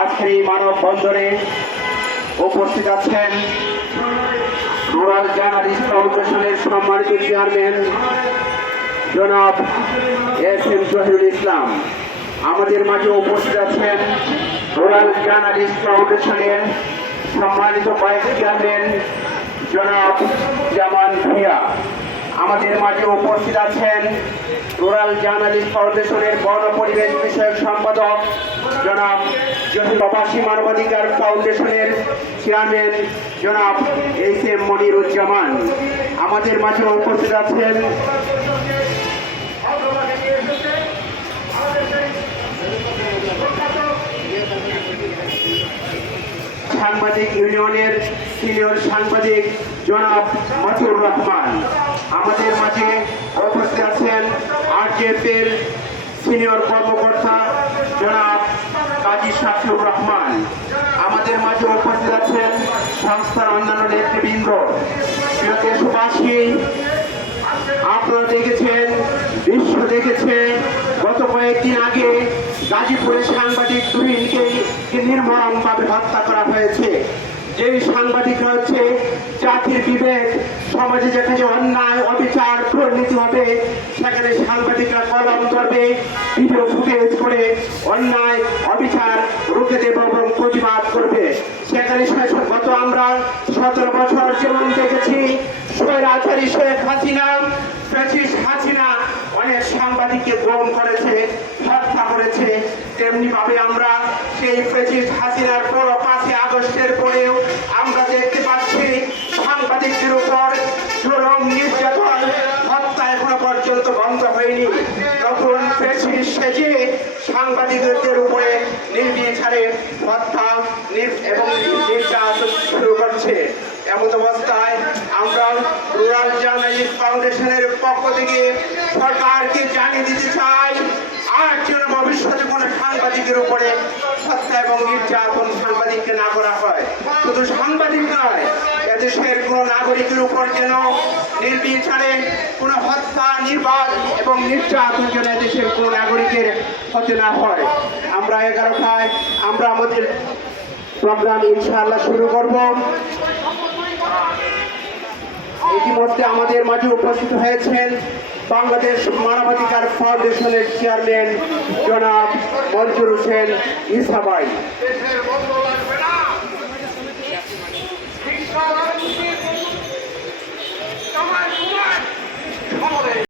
এই মানব বন্দরে উপস্থিত আছেন রুরাল জার্নালিস্ট ফাউন্ডেশনের সম্মানিত চেয়ারম্যান জনাব এস এম জহিরুল ইসলাম। আমাদের মাঝে উপস্থিত আছেন রুরাল জার্নালিস্ট ফাউন্ডেশনের সম্মানিত ভাইস চেয়ারম্যান জনাব জামান ভূঁইয়া। আমাদের মাঝে উপস্থিত আছেন রুরাল জার্নালিস্ট ফাউন্ডেশনের বন পরিবেশ বিষয়ক সম্পাদক জনাব জহির প্রবাসী মানবাধিকার ফাউন্ডেশনের চেয়ারম্যান জনাব এইচ এম মনিরুজ্জামান আমাদের মাঝে উপস্থিত আছেন। সাংবাদিক ইউনিয়নের সিনিয়র সাংবাদিক জনাব মতিউর রহমান আমাদের মাঝে উপস্থিত আছেন। আরজেপের সিনিয়র কর্মকর্তা জনাব কাজী শাফিউর রহমান। আমাদের মাঝে উপস্থিত আছেন সংস্থার অন্যান্য নেতৃবৃন্দ। প্রিয় দেশবাসী, আপনারা দেখেছেন, বিশ্ব দেখেছে, গত কয়েকদিন আগে গাজীপুরে সাংবাদিক তুহিনকে নির্মমভাবে হত্যা করা হয়েছে। যেই সাংবাদিকরা হচ্ছে জাতির বিবেক, সমাজে যেখানে অন্যায়, অবিচার, দুর্নীতি হবে, সেখানে সাংবাদিকরা কলম ধরবে, ভিডিও ফুটেজ করে অন্যায় অবিচার রুখে দেবে এবং প্রতিবাদ করবে সেখানে শেষ- গত আমরা সতেরো বছর জীবন দেখেছি স্বৈরাচারী শেখ হাসিনা ফ্যাসিস্ট হাসিনা অনেক সাংবাদিককে গ্রহণ করেছে, হত্যা করেছে। তেমনি ভাবে আমরা সেই ফ্যাসিস্ট হাসিনার পর পাঁচই আগস্টের পরেও আমরা দেখতে পাচ্ছি সাংবাদিকদের উপর চরম নির্যাতন, হত্যা এখনও পর্যন্ত বন্ধ হয়নি। তখন ফ্যাসিস্ট সেজে সাংবাদিকদের উপরে নির্বিচারে হত্যা নির- এবং নির্যাতন শুরু করছে এমন অবস্থায় আমরা রুরাল জার্নালিস্ট ফাউন্ডেশনের পক্ষ থেকে সরকারকে জানিয়ে দিতে চাই, আর যেন ভবিষ্যতে কোনো সাংবাদিকের উপরে হত্যা এবং নির্যাতন সাংবাদিককে না করা হয়। শুধু সাংবাদিক নয়, এদেশের কোনো নাগরিকের উপর যেন নির্বিচারে কোনো হত্যা নির্বাদ এবং নির্যাতন যেন দেশের কোনো নাগরিকের হতে না হয়। আমরা এগারোটায় আমরা আমাদের প্রোগ্রাম ইনশাআল্লাহ শুরু করব। ইতিমধ্যে আমাদের মাঝে উপস্থিত হয়েছেন বাংলাদেশ মানবাধিকার ফাউন্ডেশনের চেয়ারম্যান জনাব মঞ্জুর হোসেন ইসাবাই।